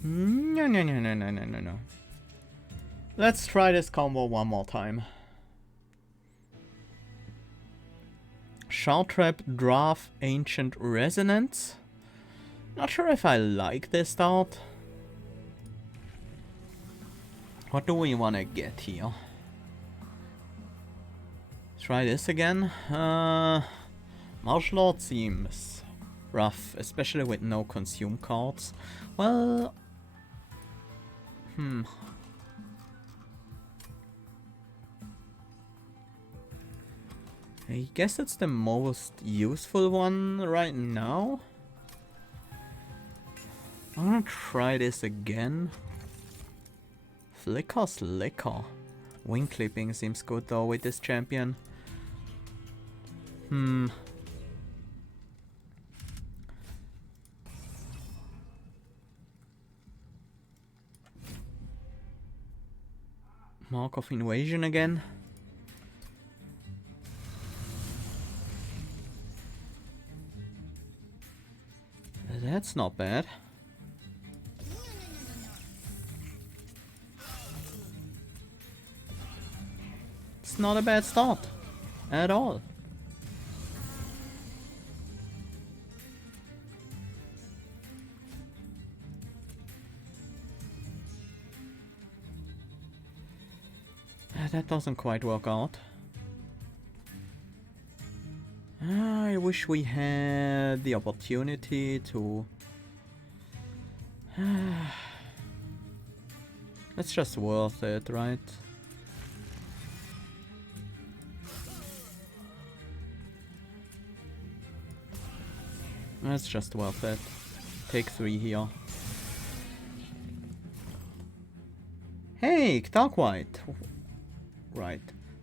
No, no, no, no, no, no, no, no. Let's try this combo one more time. Shard Trap, Draft, Ancient Resonance. Not sure if I like this start. What do we want to get here? Try this again. Martial Art seems rough, especially with no consume cards. Well... I guess it's the most useful one right now. I'm gonna try this again. Flicker Slicker. Wing clipping seems good though with this champion. Mark of Invasion again. That's not bad. It's not a bad start at all. That doesn't quite work out. I wish we had the opportunity to... It's just worth it, right? It's just worth it. Take 3 here. Hey, Dark White. Right.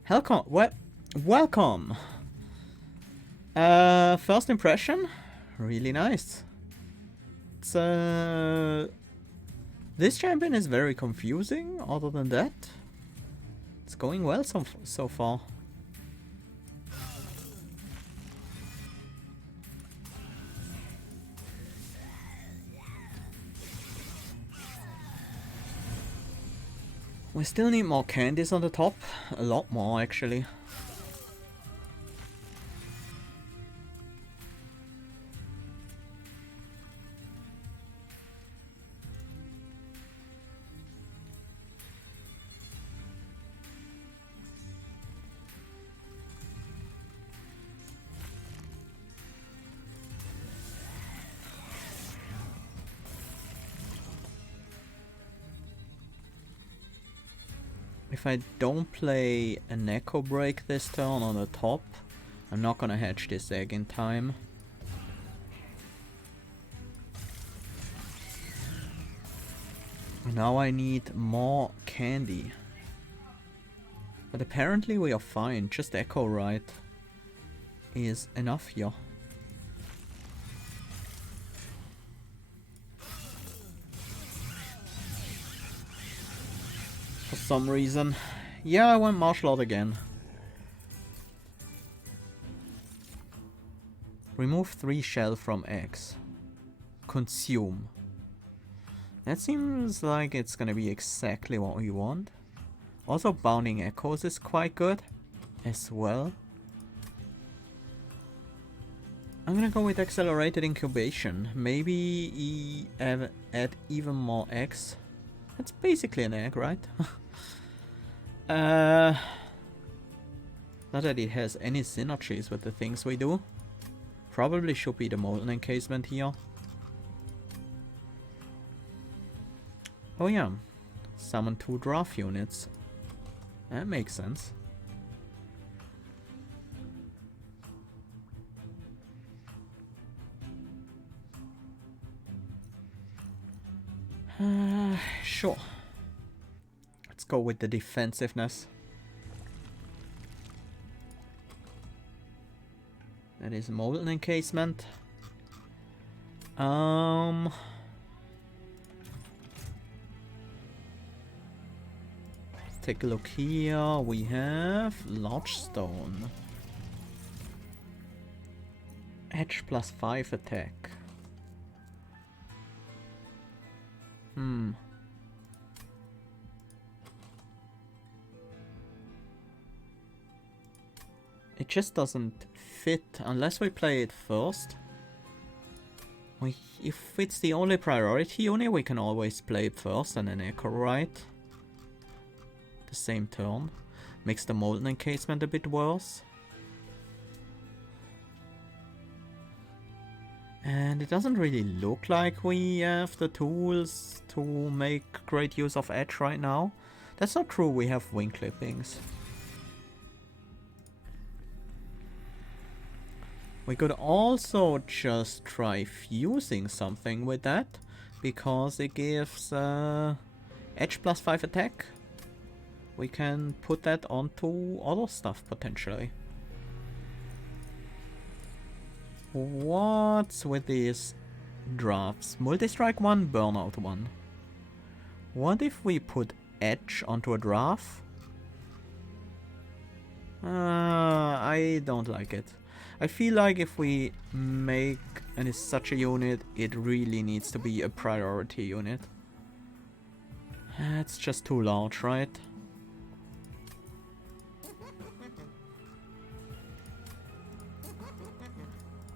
Helcom. What? Welcome. First impression, really nice. It's this champion is very confusing. Other than that, it's going well so far. We still need more candies on the top. A lot more, actually. If I don't play an Echo Break this turn on the top, I'm not gonna hatch this egg in time. Now I need more candy. But apparently we are fine, just Echo Right is enough here. For some reason. Yeah, I went martial art again. Remove 3 shell from eggs. Consume. That seems like it's gonna be exactly what we want. Also, Bounding Echoes is quite good as well. I'm gonna go with Accelerated Incubation. Maybe add even more eggs. That's basically an egg, right? Not that it has any synergies with the things we do. Probably should be the Molten Encasement here. Oh yeah, summon 2 draft units. That makes sense. Sure. Let's go with the defensiveness. That is Molten Encasement. Let's take a look here. We have Large Stone. Edge +5 attack. It just doesn't fit unless we play it first. If it's the only priority unit, we can always play it first and then Echo right. The same turn. Makes the Molten Encasement a bit worse. And it doesn't really look like we have the tools to make great use of Edge right now. That's not true, we have wing clippings. We could also just try fusing something with that, because it gives Edge plus 5 attack. We can put that onto other stuff potentially. What's with these drafts? Multi-strike 1, burnout 1. What if we put Edge onto a draft? I don't like it. I feel like if we make such a unit, it really needs to be a priority unit. It's just too large, right?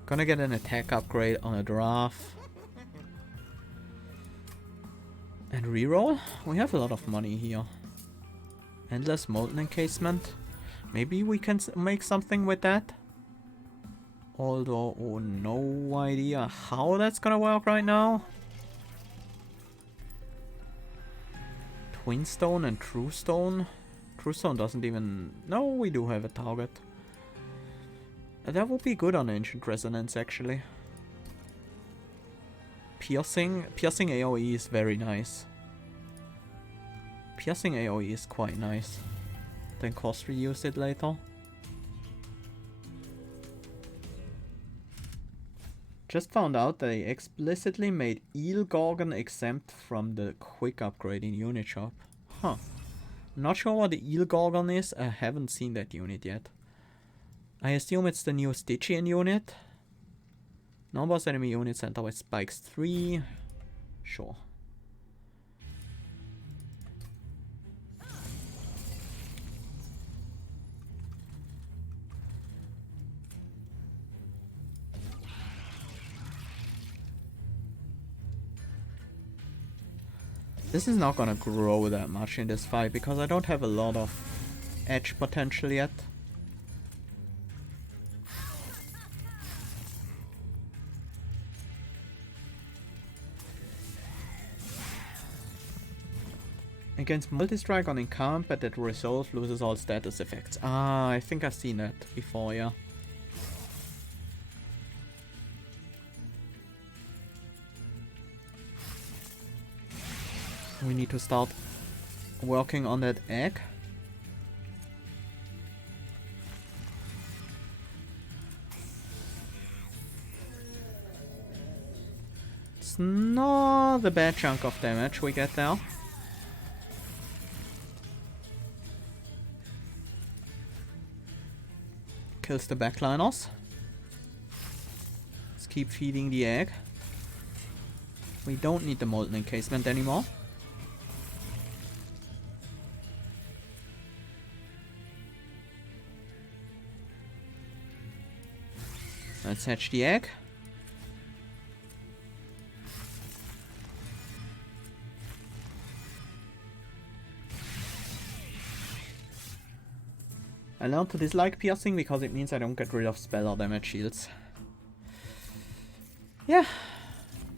Gonna get an attack upgrade on a draft. And reroll? We have a lot of money here. Endless Molten Encasement. Maybe we can make something with that? Although, oh, no idea how that's gonna work right now. Twin Stone and True Stone. True Stone doesn't even... No, we do have a target. That would be good on Ancient Resonance, actually. Piercing AoE is very nice. Piercing AoE is quite nice. Then cost reuse it later. Just found out they explicitly made Eel Gorgon exempt from the quick upgrade in unit shop. Huh. Not sure what the Eel Gorgon is, I haven't seen that unit yet. I assume it's the new Stygian unit. Non-boss enemy unit center with spikes 3. Sure. This is not gonna grow that much in this fight because I don't have a lot of edge potential yet. Against multi-strike on encounter that resolve loses all status effects. Ah, I think I've seen that before, yeah. We need to start working on that egg. It's not the bad chunk of damage we get there. Kills the backliners. Let's keep feeding the egg. We don't need the Molten Encasement anymore. Let's hatch the egg. I learned to dislike piercing because it means I don't get rid of spell or damage shields. Yeah.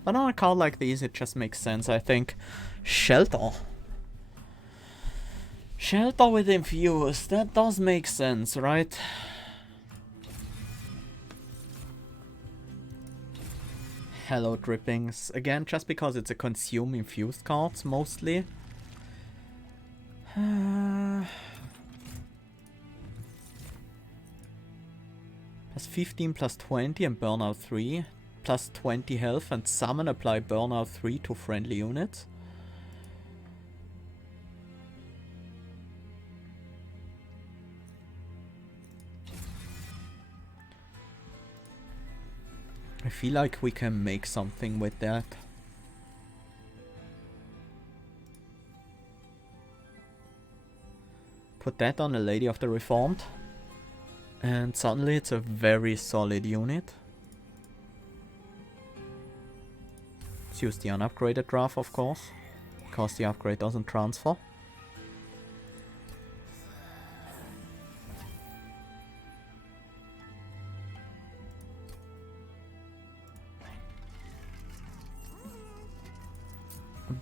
But on a card like these it just makes sense, I think. Shelter. Shelter with Infuse. That does make sense, right? Hello Drippings. Again, just because it's a consume infused cards, mostly. Plus 15 plus 20 and burnout 3. Plus 20 health and summon apply burnout 3 to friendly units. I feel like we can make something with that. Put that on the Lady of the Reformed. And suddenly it's a very solid unit. Let's use the unupgraded draft, of course. Because the upgrade doesn't transfer.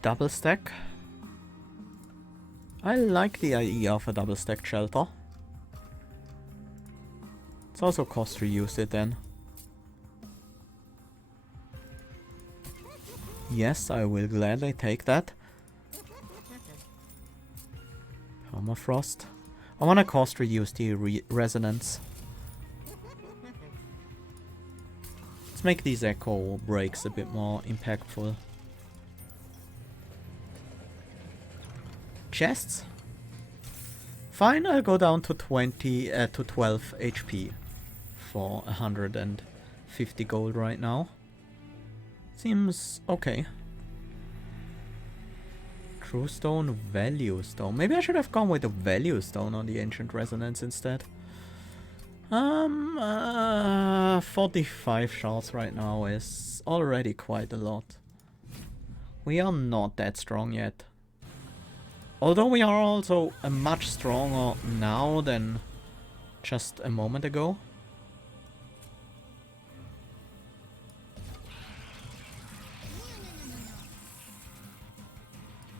Double stack. I like the idea of a double stack shelter. It's also cost reuse it then. Yes, I will gladly take that. Permafrost. I wanna cost reuse the resonance. Let's make these echo breaks a bit more impactful. Chests? Fine, I'll go down to 12 HP for 150 gold right now. Seems okay. True Stone, Value Stone. Maybe I should have gone with the Value Stone on the Ancient Resonance instead. 45 shards right now is already quite a lot. We are not that strong yet. Although we are also much stronger now than just a moment ago.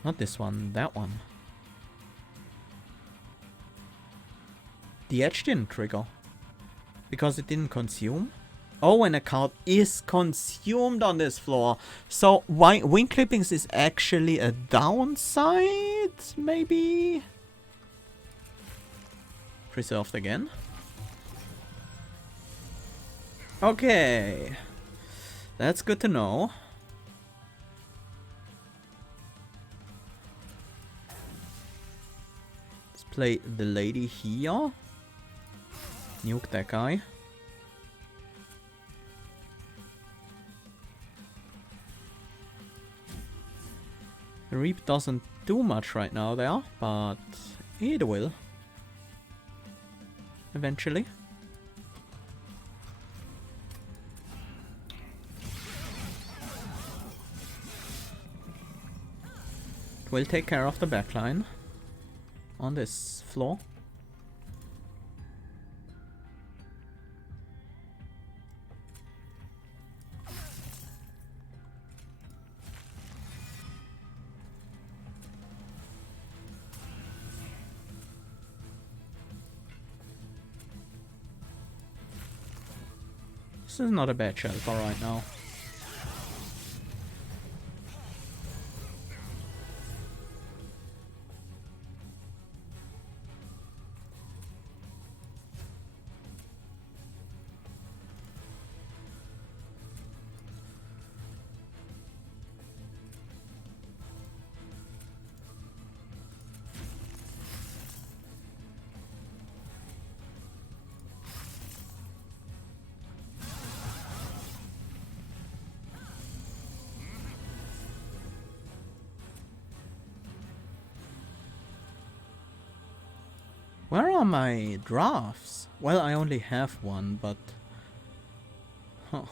Not this one, that one. The edge didn't trigger. Because it didn't consume? Oh, and a card is consumed on this floor. So, wing clippings is actually a downside, maybe? Preserved again. Okay. That's good to know. Let's play the lady here. Nuke that guy. The Reap doesn't do much right now there, but it will. Eventually. It will take care of the backline on this floor. This is not a bad shelter right now. Where are my drafts? Well, I only have one, but... Huh.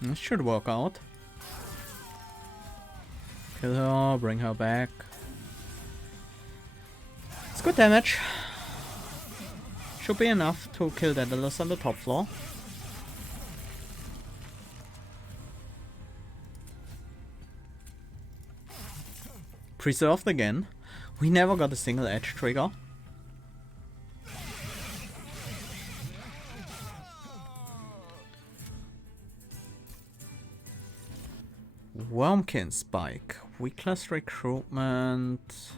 This should work out. Kill her, bring her back. It's good damage. Should be enough to kill Daedalus on the top floor. Preserved again. We never got a single edge trigger. Wurmkin Spike. Weakless recruitment.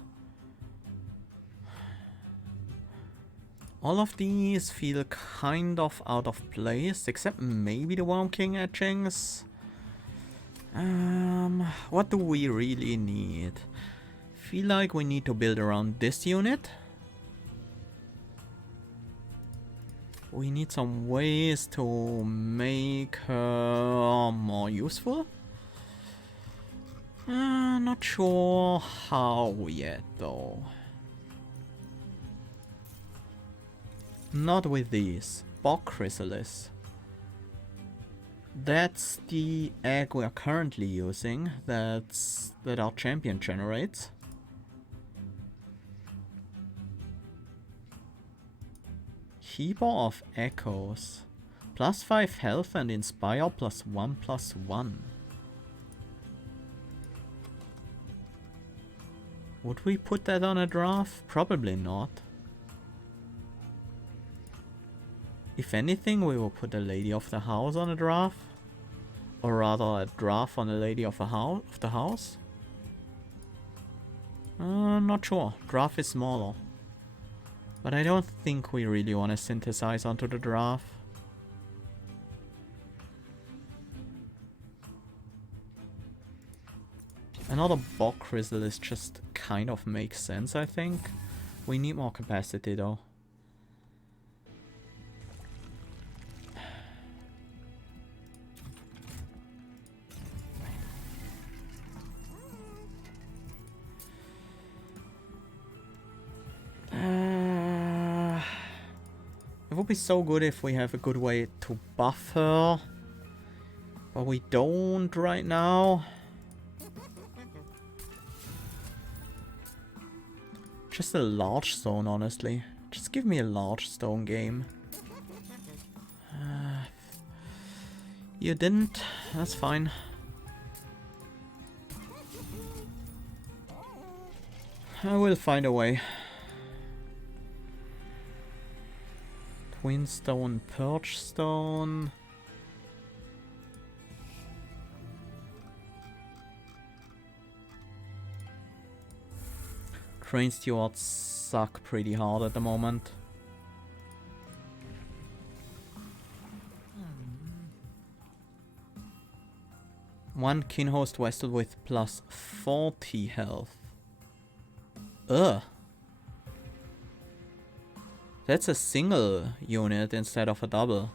All of these feel kind of out of place, except maybe the Wurmkin etchings. What do we really need? Feel like we need to build around this unit. We need some ways to make her more useful. Not sure how yet though. Not with these. Bog chrysalis. That's the egg we are currently using. That our champion generates. Heaper of Echoes. +5 health and inspire +1/+1. Would we put that on a draft? Probably not. If anything, we will put a Lady of the House on a draft. Or rather, a draft on a Lady of the House. Not sure. Draft is smaller. But I don't think we really want to synthesize onto the draft. Another Bog Chrysalis just kind of makes sense, I think. We need more capacity though. It would be so good if we have a good way to buff her. But we don't right now. Just a large stone, honestly. Just give me a large stone game. You didn't. That's fine. I will find a way. Twin stone, perch stone. Train stewards suck pretty hard at the moment. One kin host vestal with +40 health. Ugh. That's a single unit instead of a double.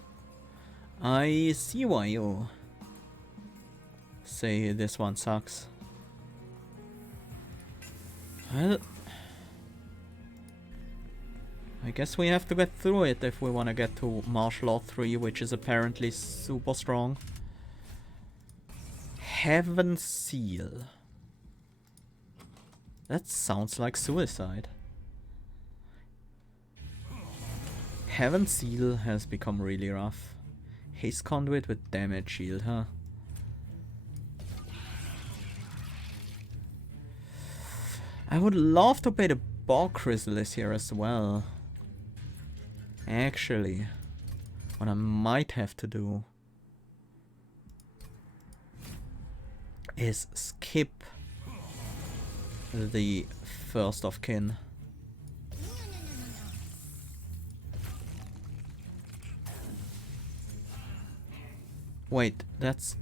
I see why you say this one sucks. Well, I guess we have to get through it if we want to get to Martial Law 3, which is apparently super strong. Heaven Seal. That sounds like suicide. Heaven Seal has become really rough. Haste Conduit with damage shield, huh? I would love to pay the Bog Chrysalis here as well. Actually, what I might have to do is skip the first of kin. Wait, that's...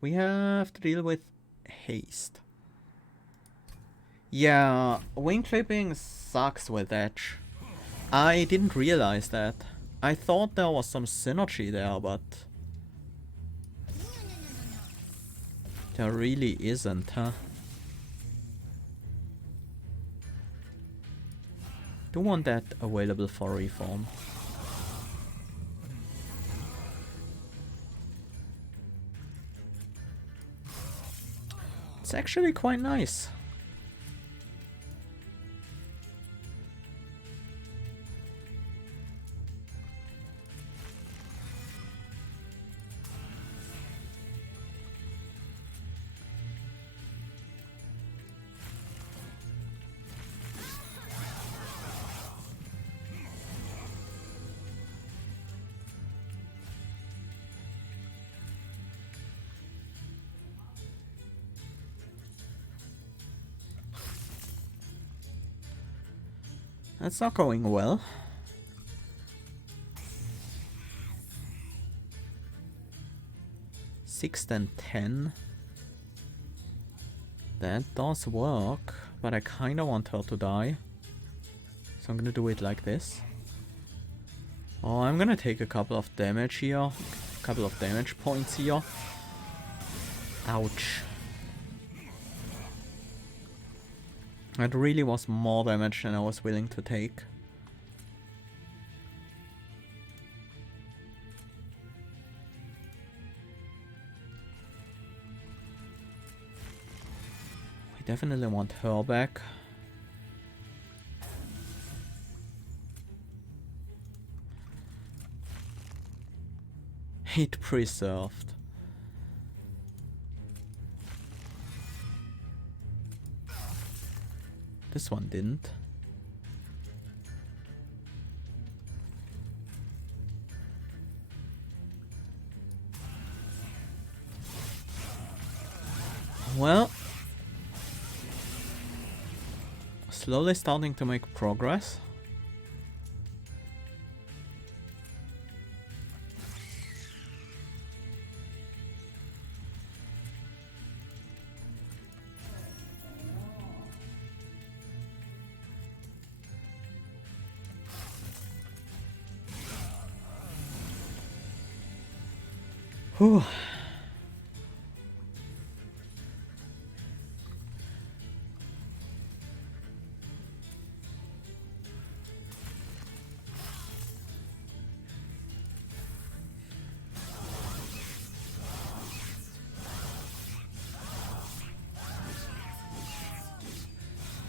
We have to deal with haste. Yeah, wing clipping sucks with edge. I didn't realize that. I thought there was some synergy there, but... there really isn't, huh? Do want that available for reform. It's actually quite nice. That's not going well. Six and 10. That does work, but I kinda want her to die. So I'm gonna do it like this. Oh, I'm gonna take a couple of damage here. A couple of damage points here. Ouch. That really was more damage than I was willing to take. We definitely want her back. It preserved. This one didn't. Well, slowly starting to make progress. Whew.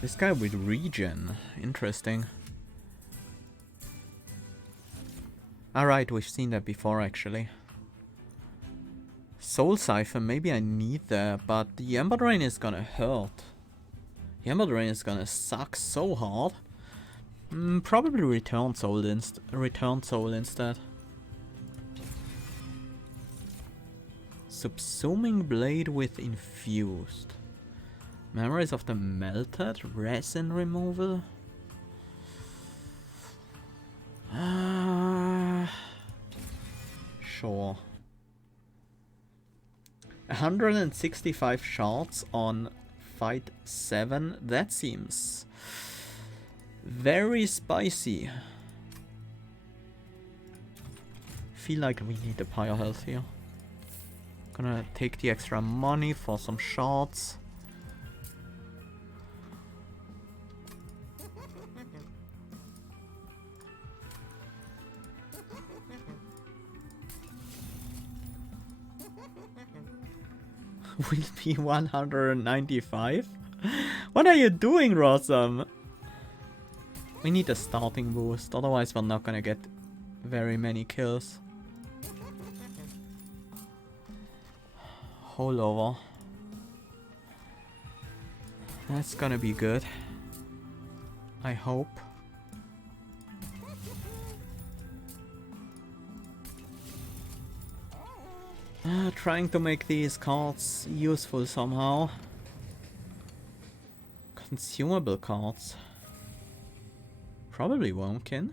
This guy with regen, interesting. Alright, we've seen that before actually. Soul Siphon, maybe I need that, but the Ember Drain is gonna hurt. The Ember Drain is gonna suck so hard. Probably Return Soul instead. Subsuming Blade with Infused. Memories of the Melted, Resin Removal. Sure. 165 shards on fight 7. That seems very spicy. Feel like we need a pyre health here. Gonna take the extra money for some shards. Will be 195? What are you doing, Rossum? We need a starting boost, otherwise we're not gonna get very many kills. Hold over. That's gonna be good. I hope. Trying to make these cards useful somehow. Consumable cards. Probably Wurmkin.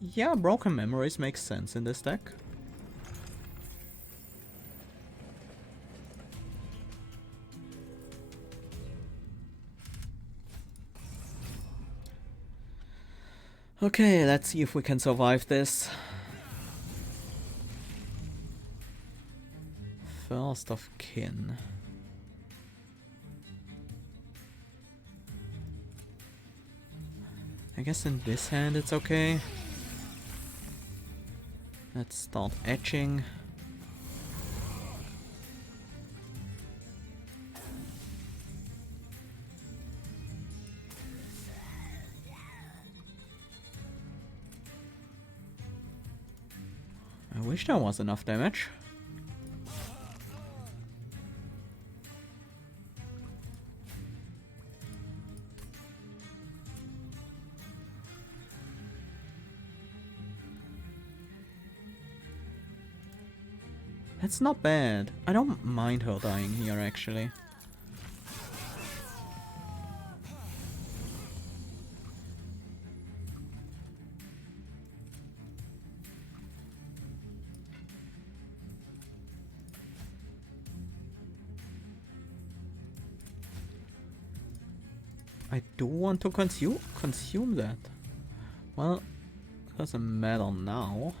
Yeah, Broken Memories makes sense in this deck. Okay, let's see if we can survive this. First of kin. I guess in this hand it's okay. Let's start etching. I wish there was enough damage. That's not bad. I don't mind her dying here, actually. I do want to consume that. Well, doesn't matter now.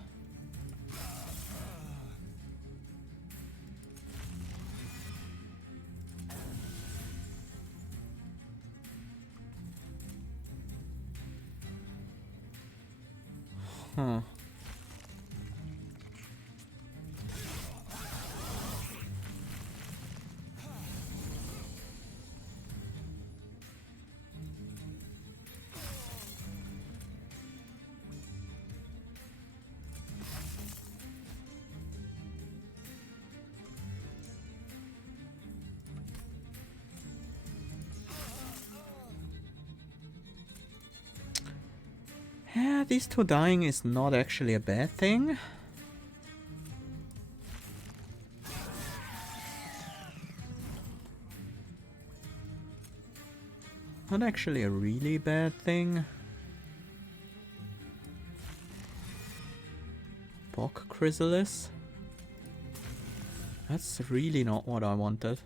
Huh. Yeah, these two dying is not actually a bad thing. Not actually a really bad thing. Bog Chrysalis. That's really not what I wanted.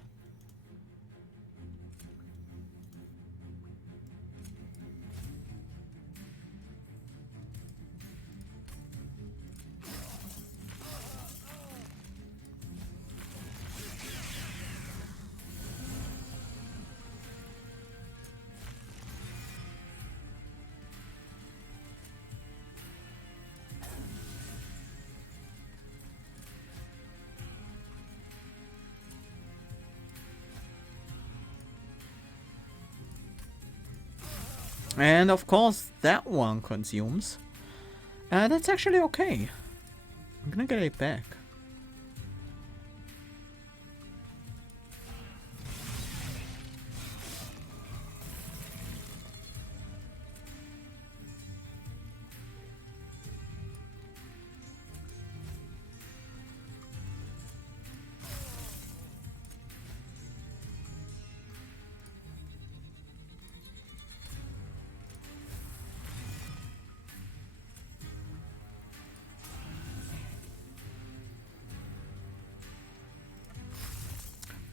And of course that one consumes. That's actually okay. I'm gonna get it back.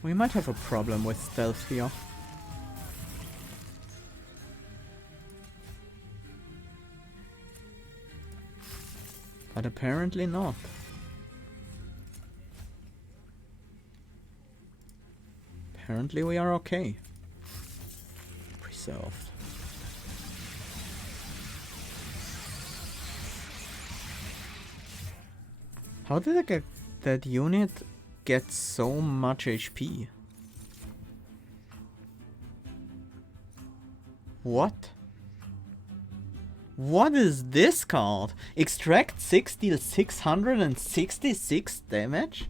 We might have a problem with stealth here. But apparently not. Apparently we are okay. Preserved. How did I get that unit get so much HP? What? What is this card? Extract 6 deals 666 damage?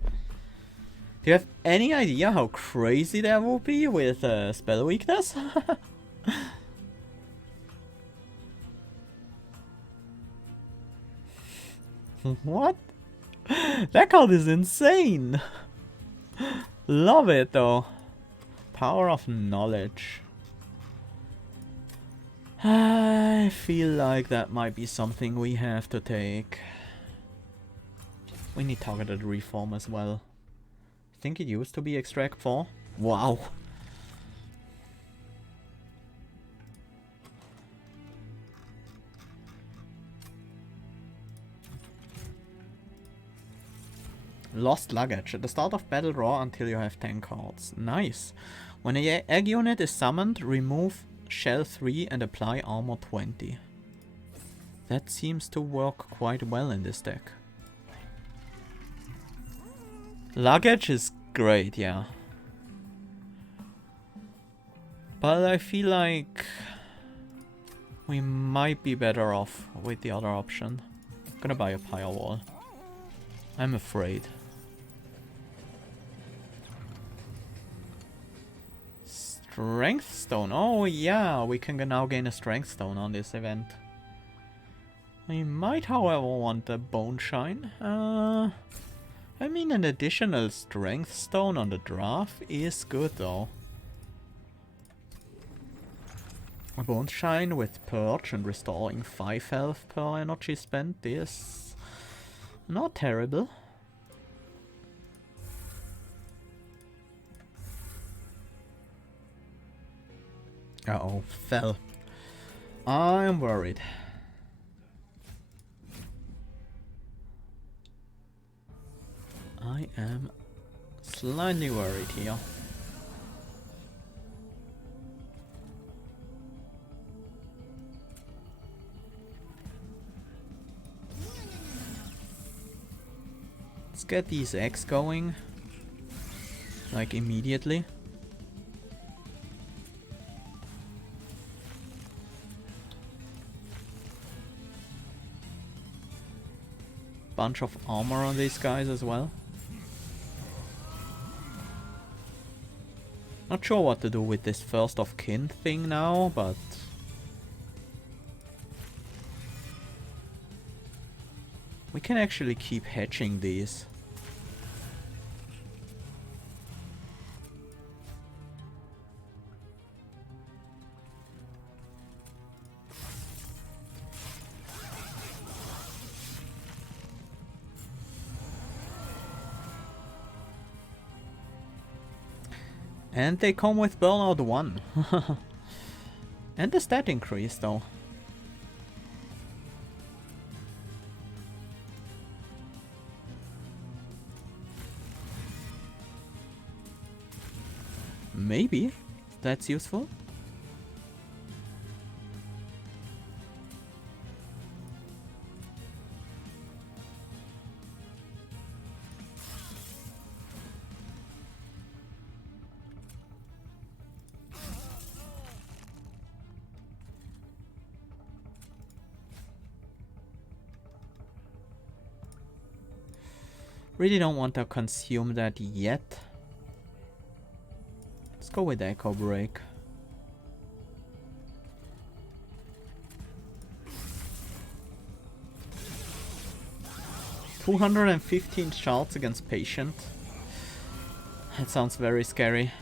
Do you have any idea how crazy that would be with spell weakness? What? That card is insane! Love it though. Power of knowledge. I feel like that might be something we have to take. We need targeted reform as well. I think it used to be extract 4. Wow. Lost luggage. At the start of battle, draw until you have 10 cards. Nice. When an egg unit is summoned, remove shell 3 and apply armor 20. That seems to work quite well in this deck. Luggage is great, yeah. But I feel like we might be better off with the other option. I'm gonna buy a Pyre Wall. I'm afraid. Strength Stone. Oh yeah, we can now gain a Strength Stone on this event. We might, however, want a Bone Shine. I mean, an additional Strength Stone on the draft is good though. A Bone Shine with Purge and restoring 5 health per energy spent is not terrible. Uh-oh, fell. I'm worried. I am slightly worried here. Let's get these eggs going. Like immediately. Bunch of armor on these guys as well. Not sure what to do with this first of kin thing now, but we can actually keep hatching these. And they come with Burnout 1. And the stat increase though. Maybe that's useful. Really don't want to consume that yet. Let's go with Echo Break. $215 shards against Patient. That sounds very scary.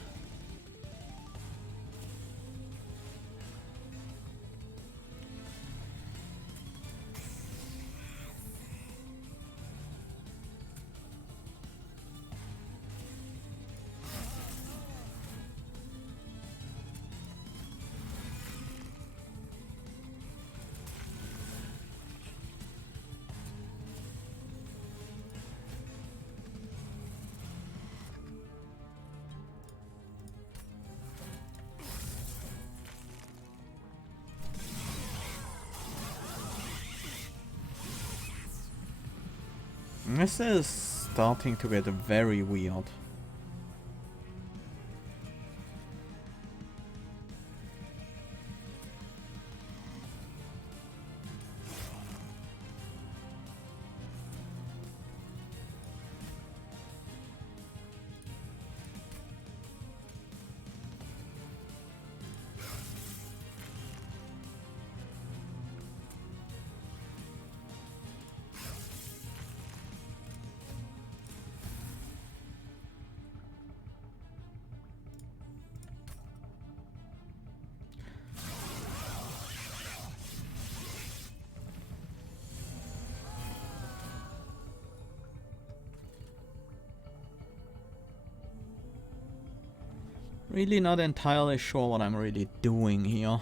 This is starting to get very weird. Really not entirely sure what I'm really doing here.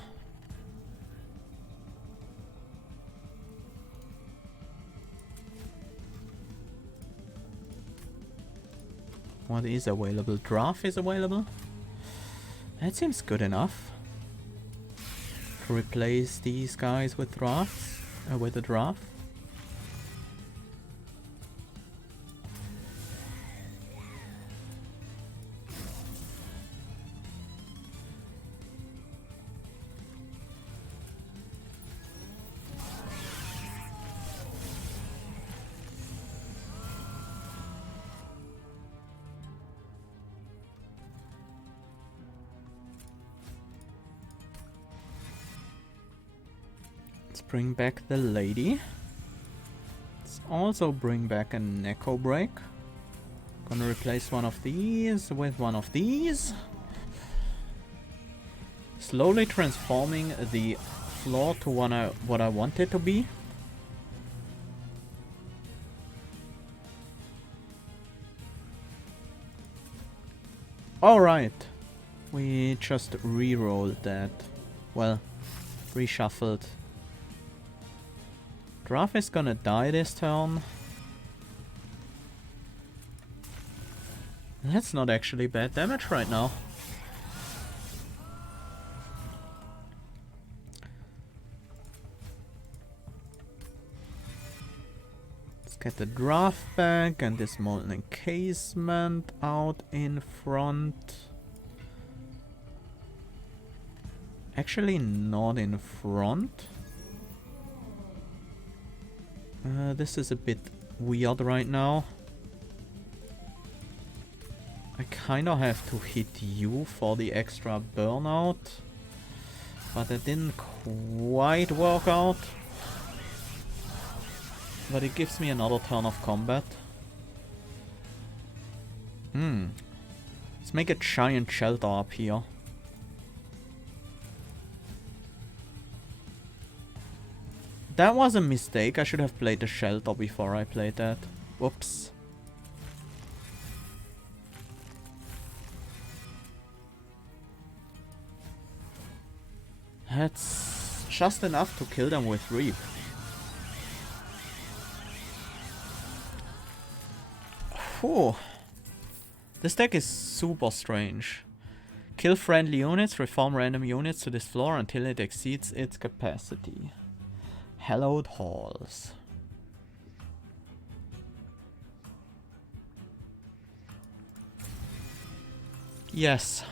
What is available? Draft is available? That seems good enough. To replace these guys with drafts, with a draft. Let's bring back the lady. Let's also bring back a Echo Break. Gonna replace one of these with one of these. Slowly transforming the floor to what I want it to be. Alright. We just re-rolled that. Well, reshuffled. Seraph is gonna die this turn. That's not actually bad damage right now. Let's get the draft back and this molten encasement out in front. Actually not in front. This is a bit weird right now. I kinda have to hit you for the extra burnout. But it didn't quite work out. But it gives me another turn of combat. Let's make a giant shelter up here. That was a mistake. I should have played the shelter before I played that. Whoops. That's just enough to kill them with Reap. Whew. This deck is super strange. Kill friendly units, reform random units to this floor until it exceeds its capacity. Hallowed Halls. Yes.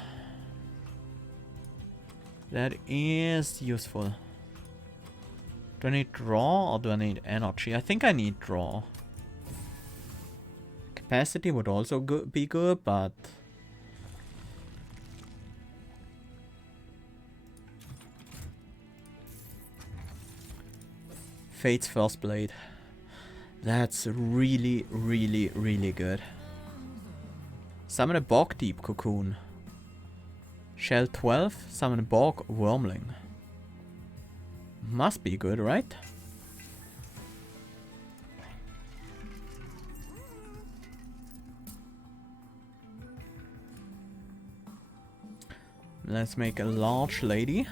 That is useful. Do I need draw or do I need energy? I think I need draw. Capacity would also be good, but... Fate's First Blade. That's really, really, really good. Summon a Bog Deep Cocoon. Shell 12, summon a Bog Wurmling. Must be good, right? Let's make a large lady.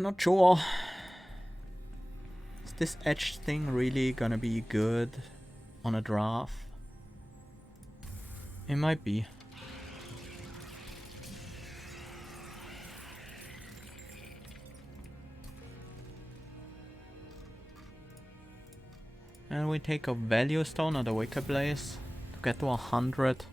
Not sure. Is this edge thing really gonna be good on a draft? It might be. And we take a value stone or the Wicker Blaze to get to 100.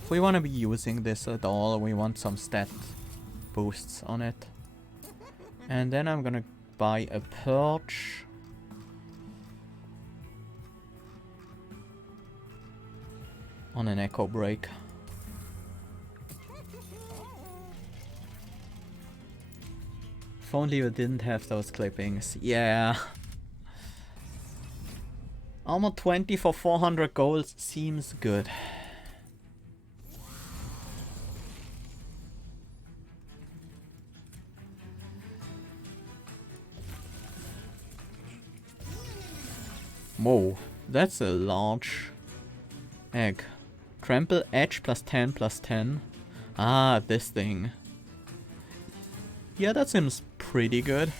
If we want to be using this at all, we want some stat boosts on it. And then I'm gonna buy a Purge. On an Echo Break. If only you didn't have those clippings. Yeah. Armor 20 for 400 gold seems good. Whoa, that's a large egg. Trample edge +10/+10. Ah, this thing. Yeah, that seems pretty good.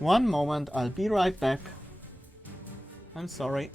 One moment, I'll be right back. I'm sorry,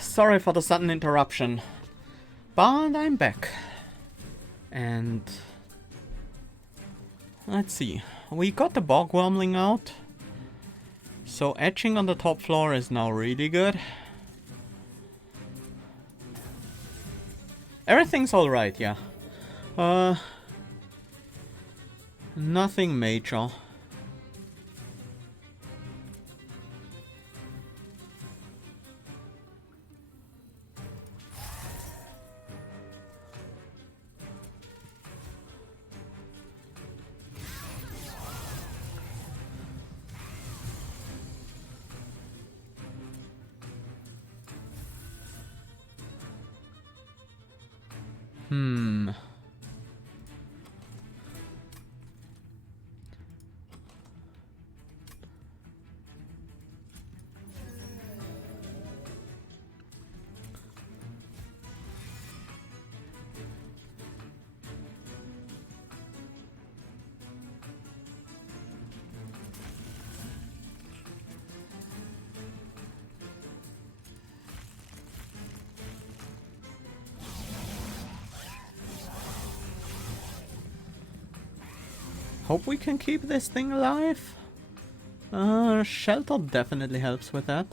Sorry for the sudden interruption, but I'm back. And let's see, we got the bog wurmling out, so etching on the top floor is now really good. Everything's alright, yeah. Nothing major. Hope we can keep this thing alive. Shelter definitely helps with that.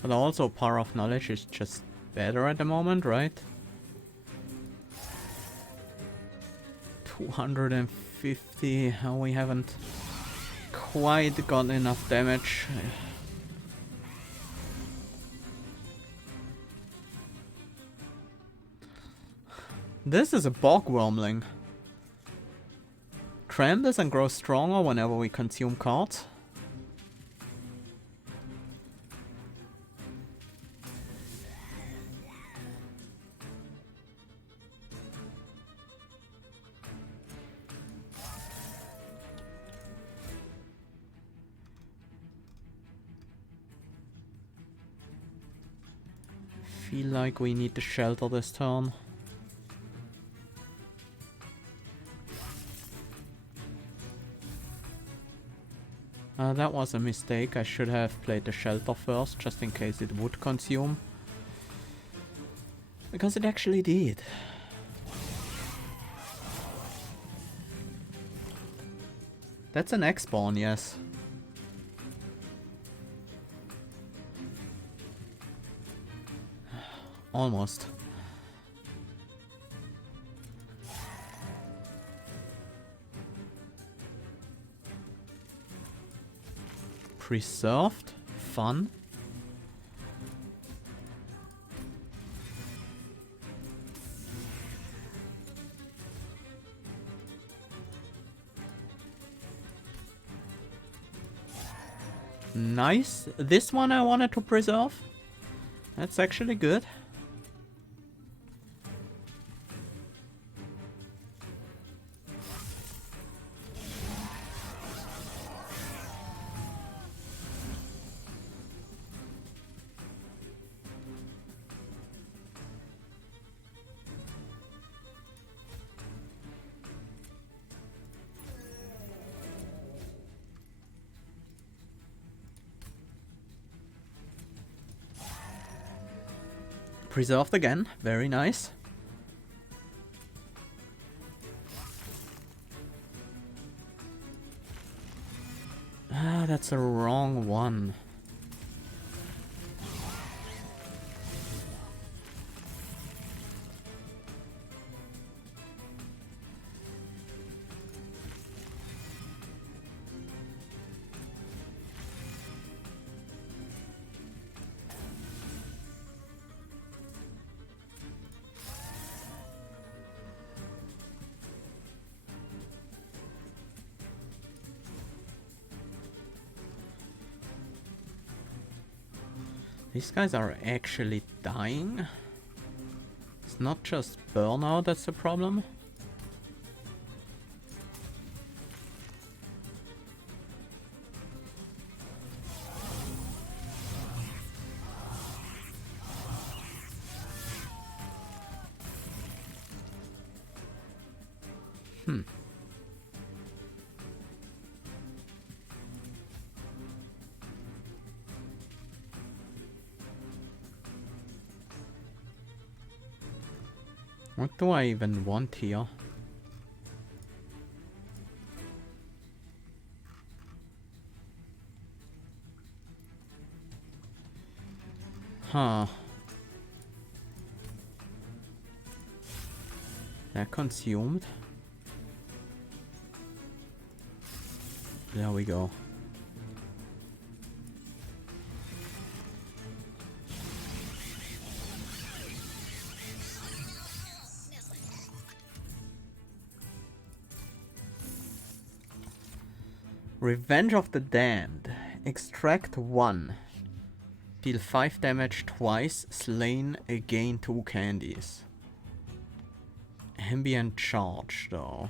But also Power of Knowledge is just better at the moment, right? 250, we haven't quite got enough damage. This is a bog wurmling. Trembles and grows stronger whenever we consume cards. Feel like we need to shelter this turn. That was a mistake. I should have played the shelter first, just in case it would consume. Because it actually did. That's an X-Spawn, yes. Almost. Preserved? Fun? Nice. This one I wanted to preserve. That's actually good. Preserved again, very nice. Ah, that's the wrong one. These guys are actually dying. It's not just burnout that's the problem. What do I even want here? Huh. They're consumed. There we go. Revenge of the Damned. Extract 1. Deal 5 damage twice. Slain, gain 2 candies. Ambient charge though.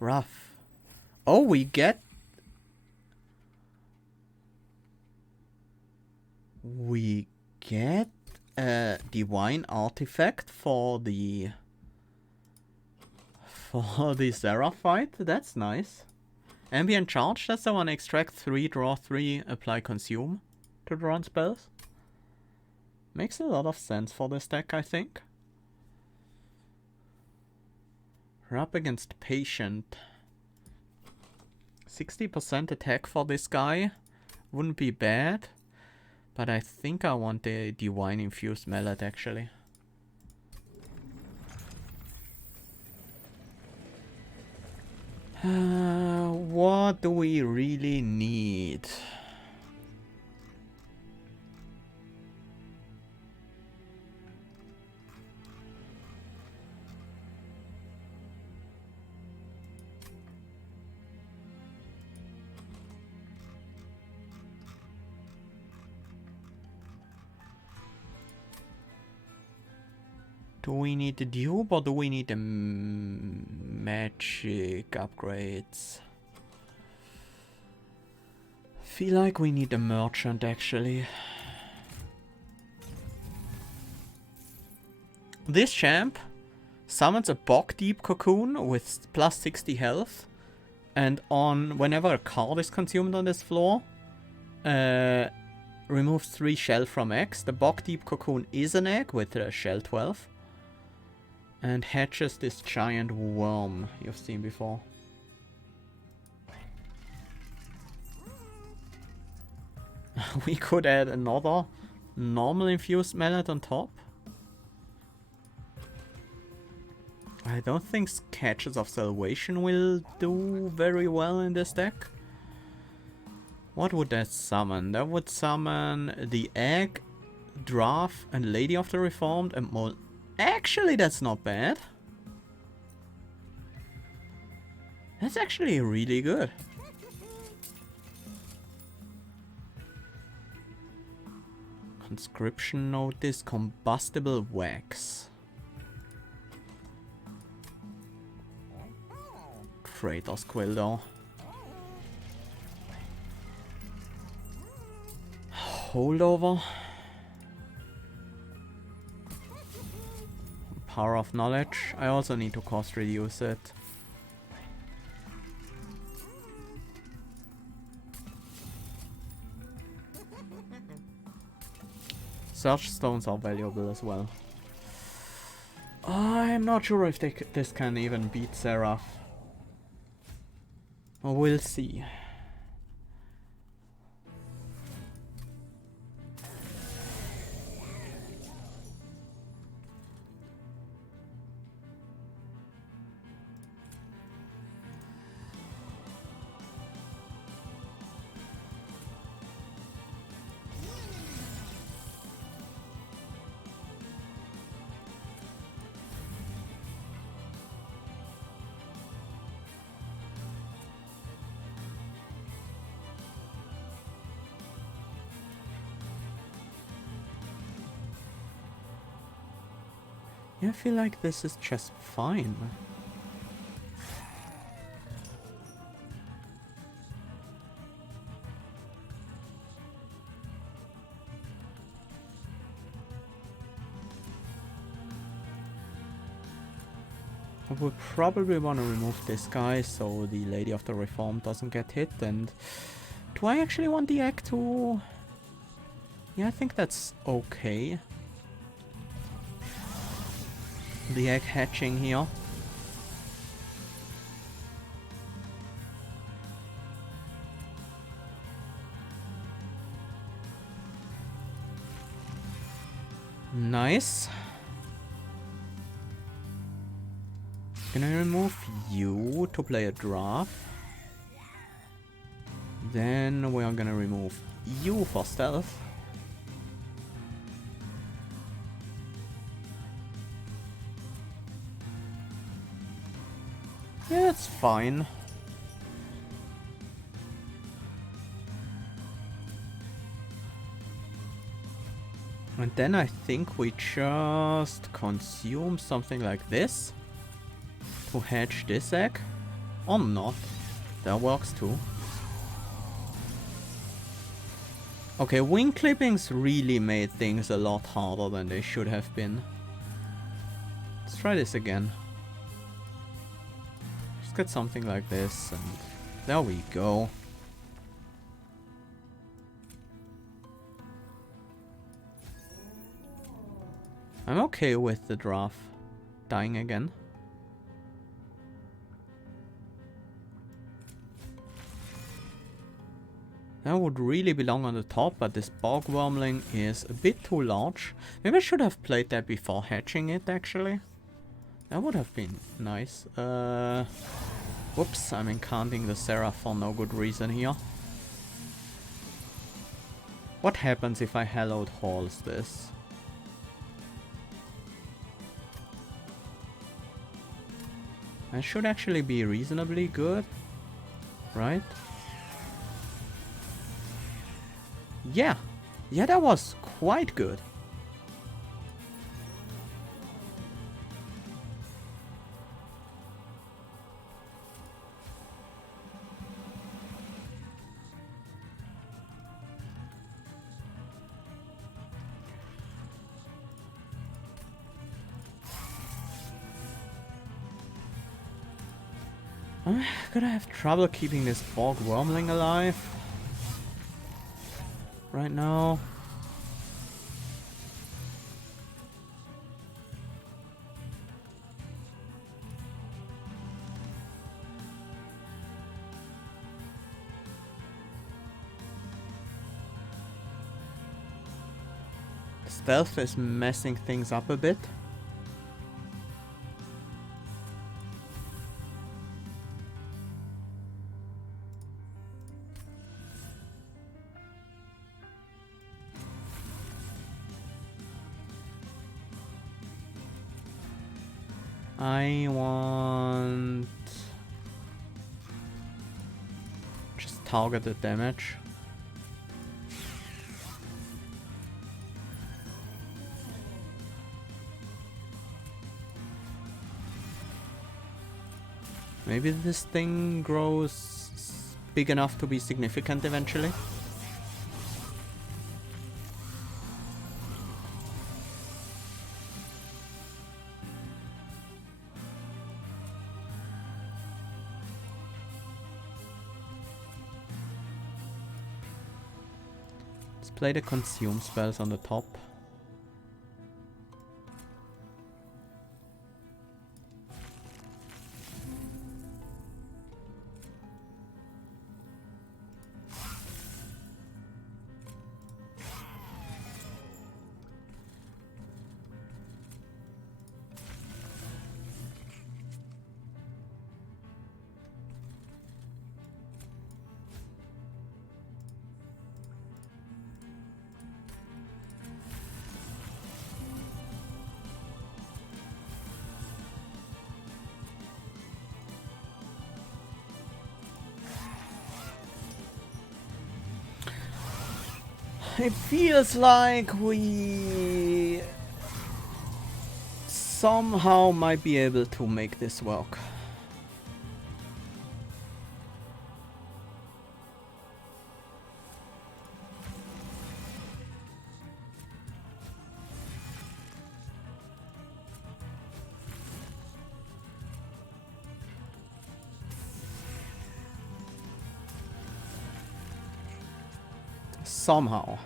Rough. Oh, we get... We get a divine artifact for the Seraph fight. That's nice. Ambient charge, that's the one. Extract 3, draw 3, apply consume to draw on spells. Makes a lot of sense for this deck, I think. We're up against Patient. 60% attack for this guy. Wouldn't be bad. But I think I want the Divine Infused Mallet actually. What do we really need? Do we need the dupe or do we need the magic upgrades? Feel like we need a merchant actually. This champ summons a bog deep cocoon with plus 60 health, and on whenever a card is consumed on this floor, removes 3 shell from eggs. The bog deep cocoon is an egg with a shell 12. And hatches this giant worm you've seen before. We could add another normal infused mallet on top. I don't think Sketches of Salvation will do very well in this deck. What would that summon? That would summon the Egg, Draft, and Lady of the Reformed, and more. Actually, that's not bad. That's actually really good. Conscription notice, combustible wax. Traitor's Quill though. Holdover. Power of Knowledge. I also need to cost reduce it. Search stones are valuable as well. I'm not sure if this can even beat Seraph. We'll see. Yeah, I feel like this is just fine. I would probably want to remove this guy so the Lady of the Reform doesn't get hit. And do I actually want the egg to... Yeah, I think that's okay. The egg hatching here. Nice. Gonna remove you to play a draft. Then we are gonna remove you for stealth. Yeah, that's fine. And then I think we just consume something like this to hatch this egg. Or not. That works too. Okay, wing clippings really made things a lot harder than they should have been. Let's try this again. Just get something like this and there we go. I'm okay with the draft dying again. That would really belong on the top, but this bog wormling is a bit too large. Maybe I should have played that before hatching it, actually. That would have been nice. Whoops, I'm enchanting the Seraph for no good reason here. What happens if I Hallowed Halls this? That should actually be reasonably good, right? Yeah, that was quite good. I'm gonna have trouble keeping this bog wormling alive right now. Stealth is messing things up a bit. I want just targeted damage. Maybe this thing grows big enough to be significant eventually. Let's play the consume spells on the top. It feels like we somehow might be able to make this work. Somehow.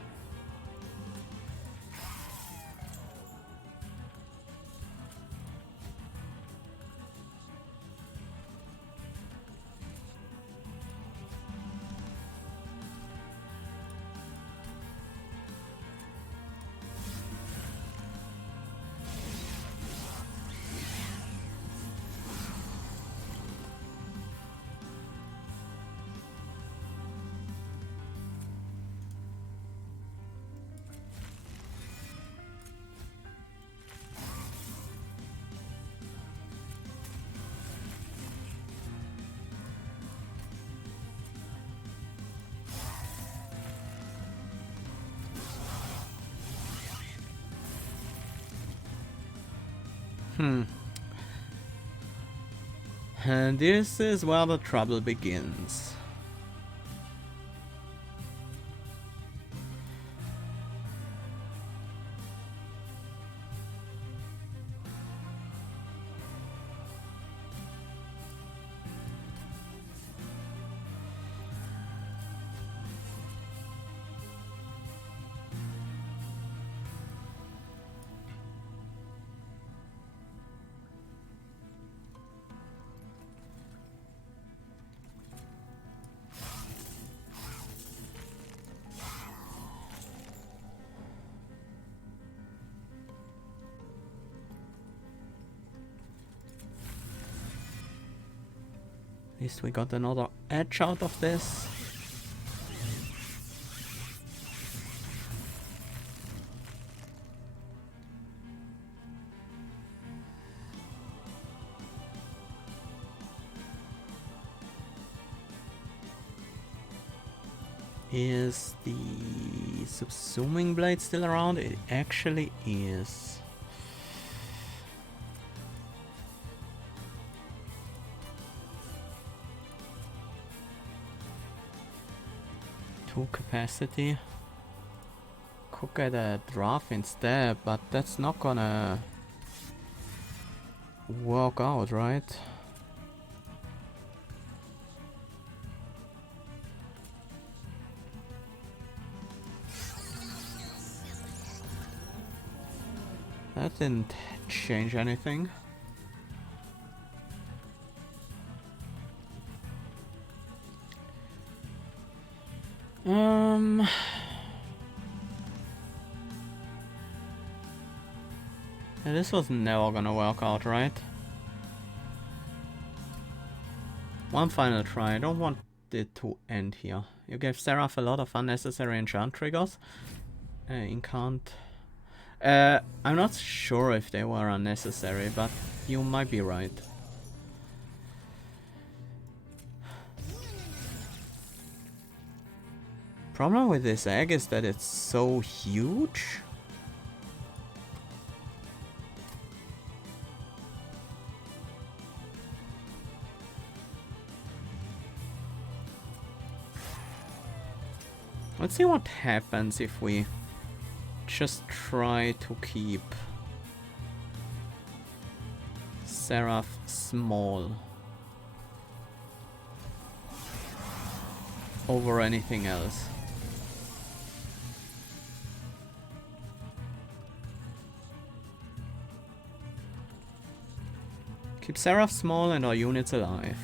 And this is where the trouble begins. At least we got another edge out of this. Is the subsuming blade still around? It actually is. Two capacity. Could get a draft instead, but that's not gonna work out, right? That didn't change anything. Yeah, this was never gonna work out, right? One final try. I don't want it to end here. You gave Seraph a lot of unnecessary enchant triggers. Incant. I'm not sure if they were unnecessary, but you might be right. Problem with this egg is that it's so huge. Let's see what happens if we just try to keep Seraph small over anything else. Keep Seraph small and our units alive.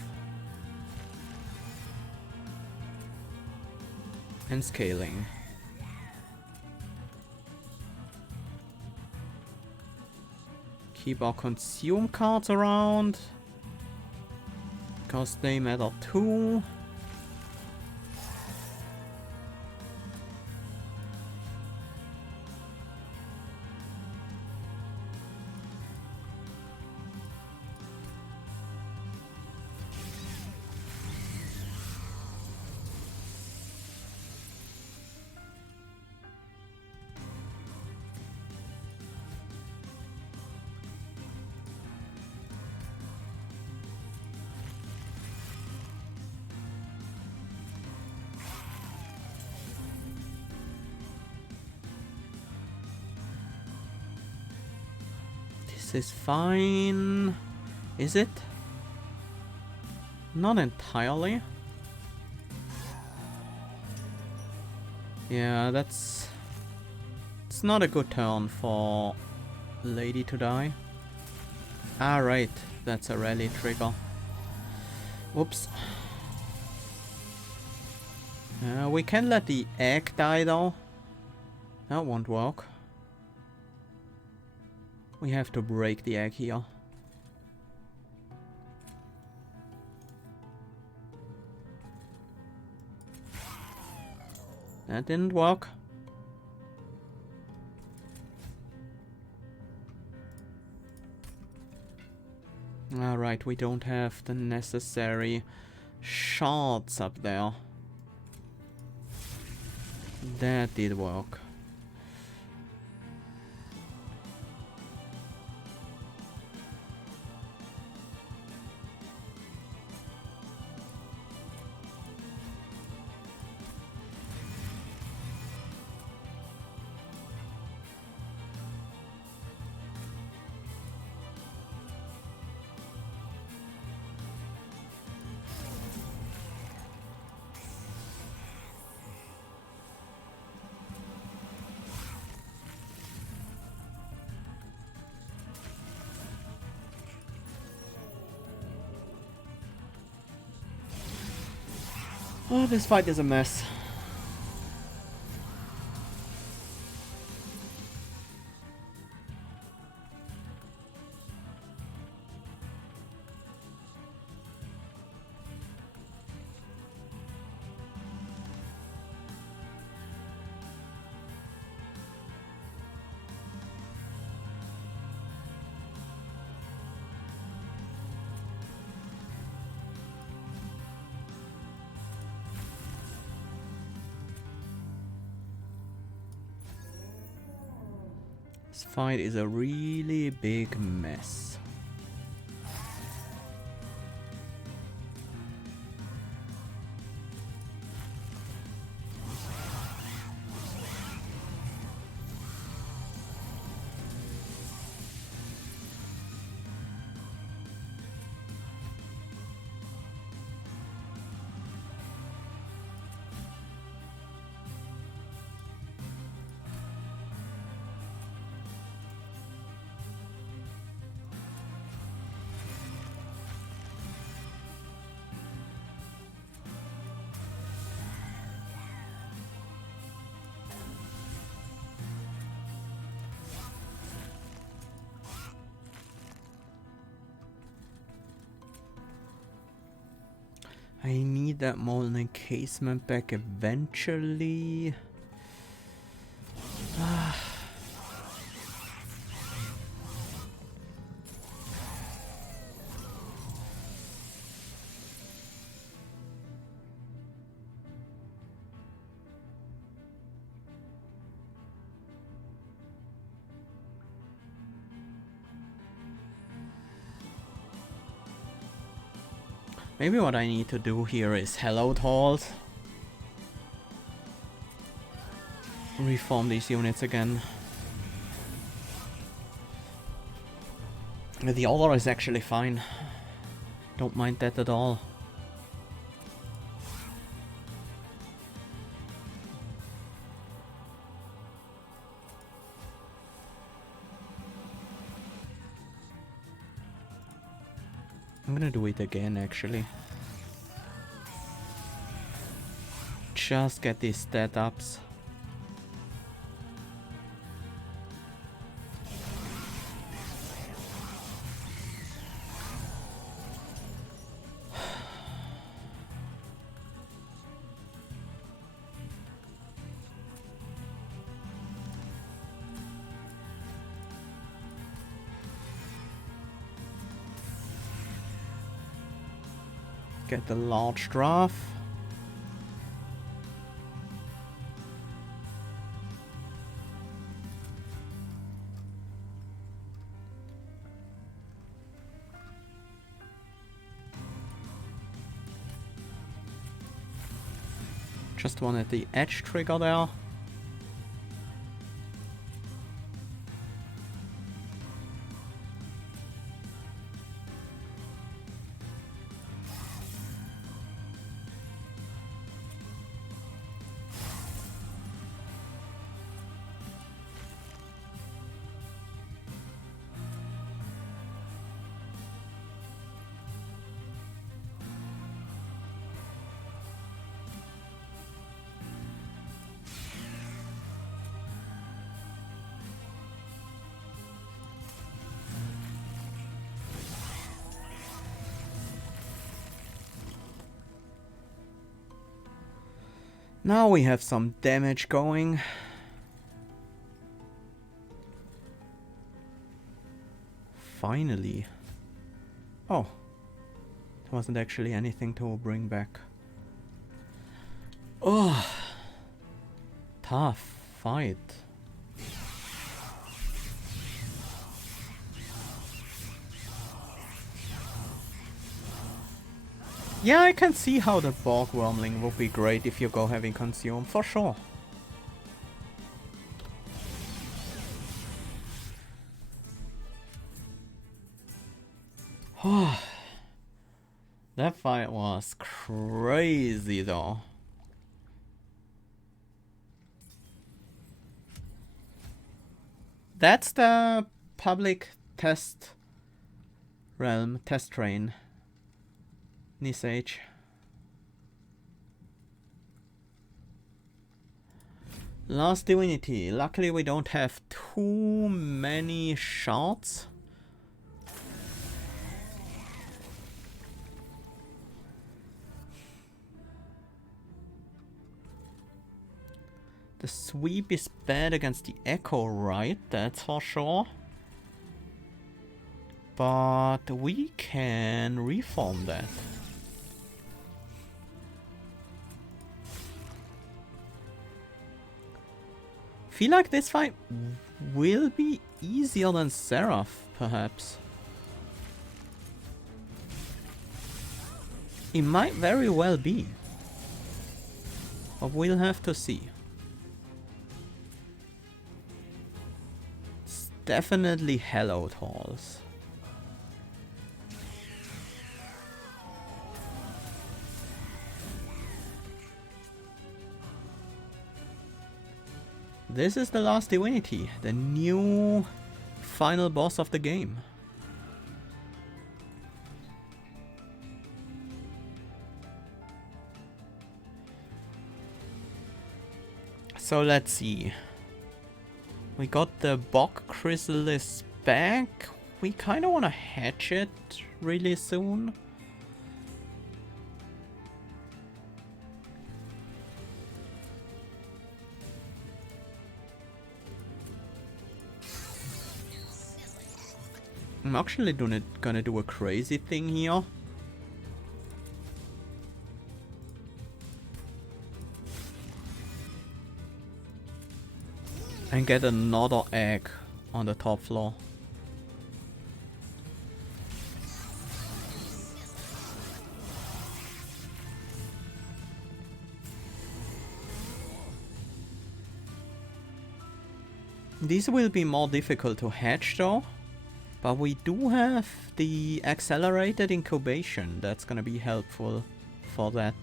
And scaling. Keep our consume cards around, because they matter too. This is fine. Is it? Not entirely. Yeah, that's... It's not a good turn for Lady to die. Ah, right. That's a rally trigger. Whoops. We can let the egg die though. That won't work. We have to break the egg here. That didn't work. Alright, we don't have the necessary shards up there. That did work. Oh, this fight is a mess. This fight is a really big mess. I need that molten encasement back eventually. Maybe what I need to do here is Hallowed Halls. Reform these units again. The other is actually fine. Don't mind that at all. I'm gonna do it again, actually. Just get these stat ups. Get the large draft. Just wanted the edge trigger there. Now we have some damage going. Finally. Oh. There wasn't actually anything to bring back. Oh. Tough fight. Yeah, I can see how the Borg Wurmling would be great if you go heavy consume, for sure. That fight was crazy though. That's the public test realm, test train. This age. Last Divinity. Luckily we don't have too many shards. The sweep is bad against the Echo, right? That's for sure. But we can reform that. Feel like this fight will be easier than Seraph, perhaps. It might very well be. But we'll have to see. It's definitely hallowed halls. This is the Last Divinity, the new final boss of the game. So let's see. We got the Bog Chrysalis back. We kind of want to hatch it really soon. I'm actually gonna do a crazy thing here. And get another egg on the top floor. These will be more difficult to hatch though. But we do have the accelerated incubation. That's gonna be helpful for that.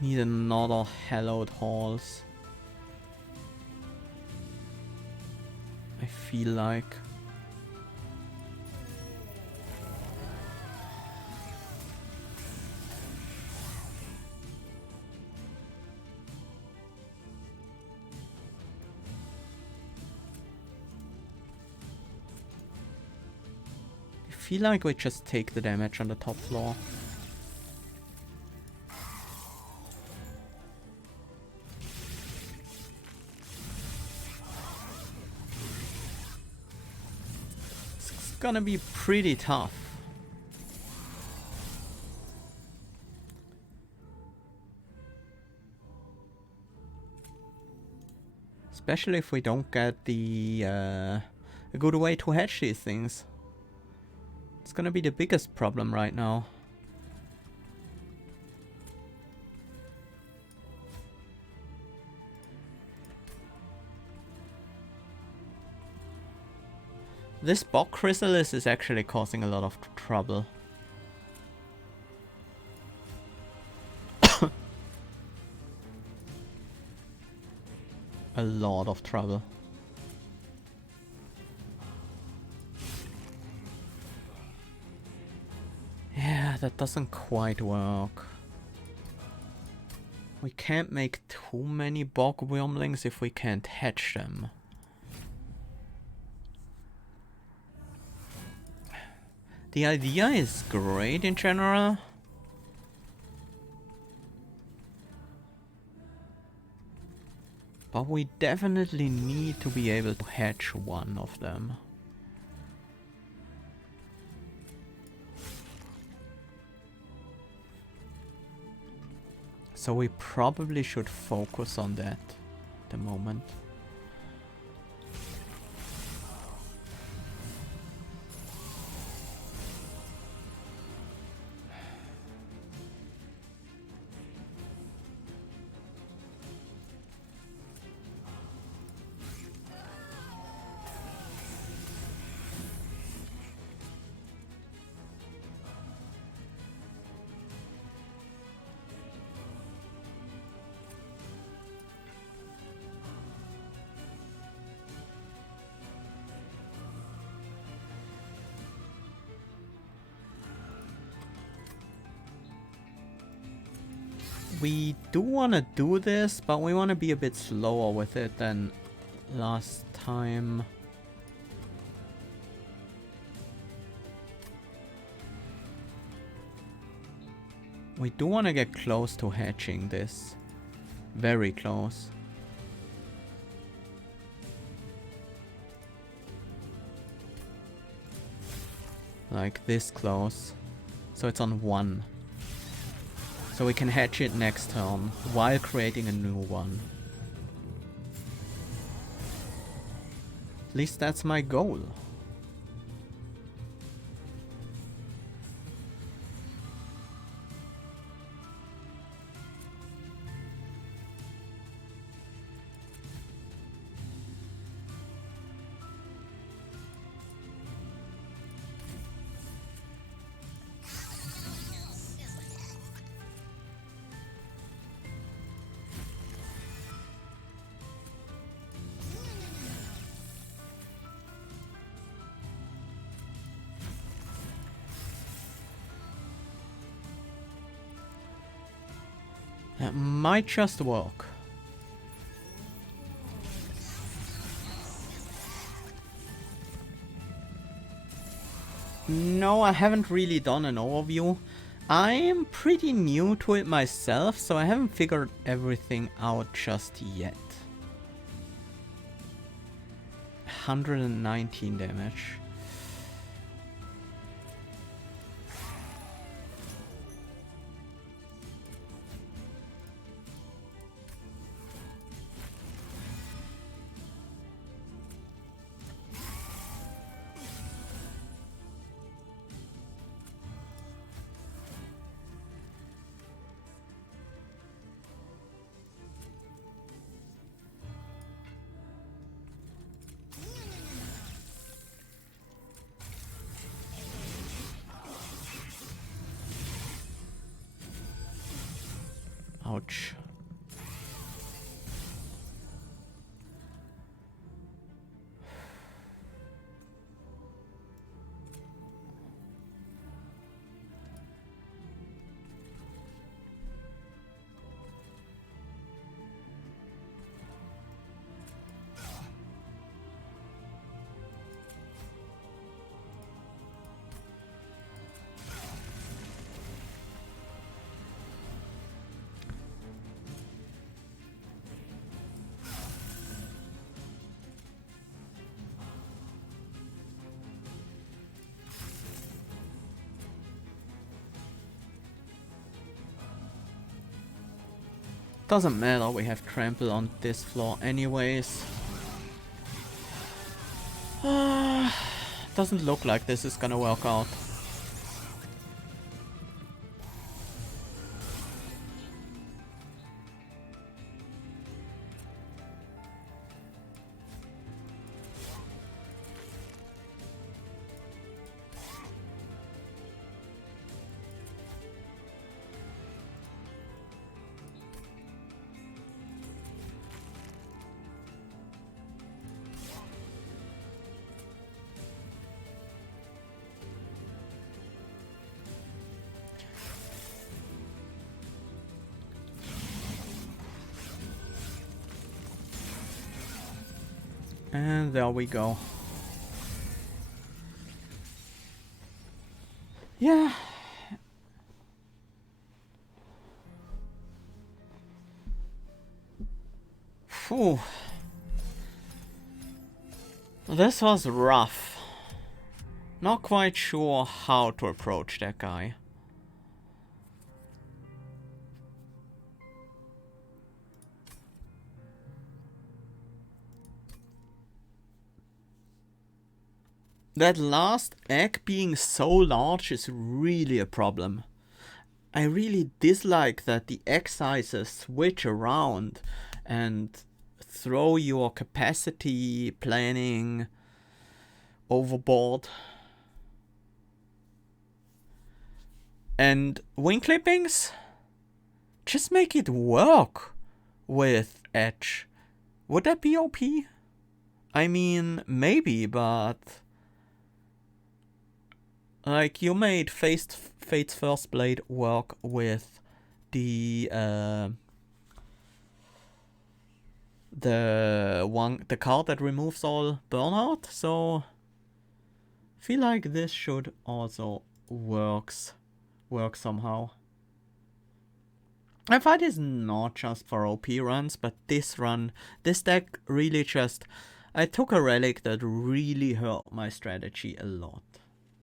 Need another hallowed halls. I feel like. I feel like we just take the damage on the top floor. Gonna be pretty tough. Especially if we don't get the a good way to hatch these things. It's gonna be the biggest problem right now. This Bog Chrysalis is actually causing a lot of trouble. a lot of trouble. Yeah, that doesn't quite work. We can't make too many bog wyrmlings if we can't hatch them. The idea is great in general. But we definitely need to be able to hatch one of them. So we probably should focus on that at the moment. We do want to do this, but we want to be a bit slower with it than last time. We do want to get close to hatching this. Very close. Like this close. So it's on 1. So we can hatch it next turn while creating a new one. At least that's my goal. That might just work. No, I haven't really done an overview. I am pretty new to it myself, so I haven't figured everything out just yet. 119 damage. Ouch. Doesn't matter, we have trample on this floor anyways. Doesn't look like this is gonna work out. And there we go. Yeah. Phew. This was rough. Not quite sure how to approach that guy. That last egg being so large is really a problem. I really dislike that the egg sizes switch around and throw your capacity planning overboard. And wing clippings? Just make it work with edge. Would that be OP? I mean, maybe, but... Like, you made Fate's First Blade work with the card that removes all burnout, so I feel like this should also work somehow. I find it's not just for OP runs, but this deck really just... I took a relic that really hurt my strategy a lot.